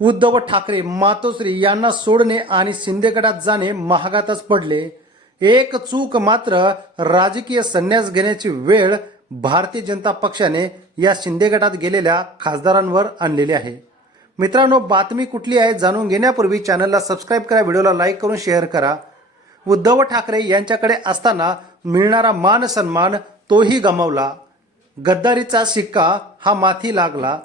उद्धव ठाकरे मातोश्री यांना सोडणे आणि शिंदे गटात जाणे महागातच पडले. एक चूक मात्र राजकीय संन्यास घेण्याची वेळ भारतीय जनता पक्षाने या शिंदे गटात गेलेल्या खासदारांवर आणलेली आहे. मित्रांनो, बातमी कुठली आहे जाणून घेण्यापूर्वी चॅनलला सबस्क्राईब करा, व्हिडिओला लाईक करून शेअर करा. उद्धव ठाकरे यांच्याकडे असताना मिळणारा मान सन्मान तोही गमावला. गद्दारीचा शिक्का हा माथी लागला.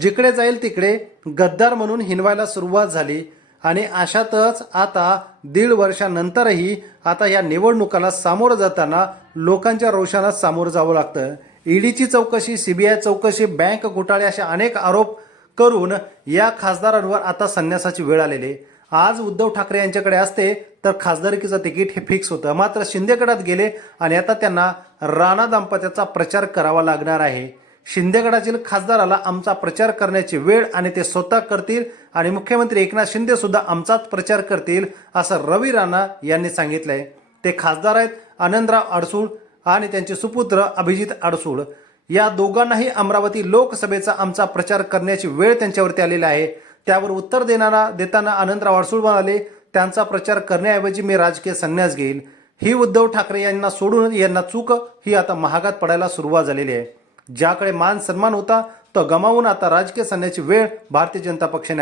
जिकडे जाईल तिकडे गद्दार म्हणून हिनवायला सुरुवात झाली आणि अशातच आता 1.5 वर्षानंतरही आता या निवडणुकाला सामोरं जाताना लोकांच्या रोषाला सामोरं जावं लागतं. ईडीची चौकशी, सीबीआय चौकशी, बँक घोटाळे असे अनेक आरोप करून या खासदारांवर आता संन्यासाची वेळ आलेली. आज उद्धव ठाकरे यांच्याकडे असते तर खासदारकीचं तिकीट हे फिक्स होतं. मात्र शिंदेगडात गेले आणि आता त्यांना राणा दाम्पत्याचा प्रचार करावा लागणार आहे. शिंदेगडातील खासदाराला आमचा प्रचार करण्याची वेळ आणि ते स्वतः करतील आणि मुख्यमंत्री एकनाथ शिंदे सुद्धा आमचाच प्रचार करतील असं रवी राणा यांनी सांगितलंय. ते खासदार आहेत आनंदराव अडसूळ आणि त्यांचे सुपुत्र अभिजित अडसूळ. या दोघांनाही अमरावती लोकसभेचा आमचा प्रचार करण्याची वेळ त्यांच्यावरती आलेली आहे. त्यावर उत्तर देताना आनंदराव अडसूळ म्हणाले, त्यांचा प्रचार करण्याऐवजी मी राजकीय संन्यास घेईल. ही उद्धव ठाकरे यांना सोडून यांना चूक ही आता महागात पडायला सुरुवात झालेली आहे. ज्याकडे मान सन्मान होता तो गमावून आता राजकीय संन्यासाची वेळ भारतीय जनता पक्षाने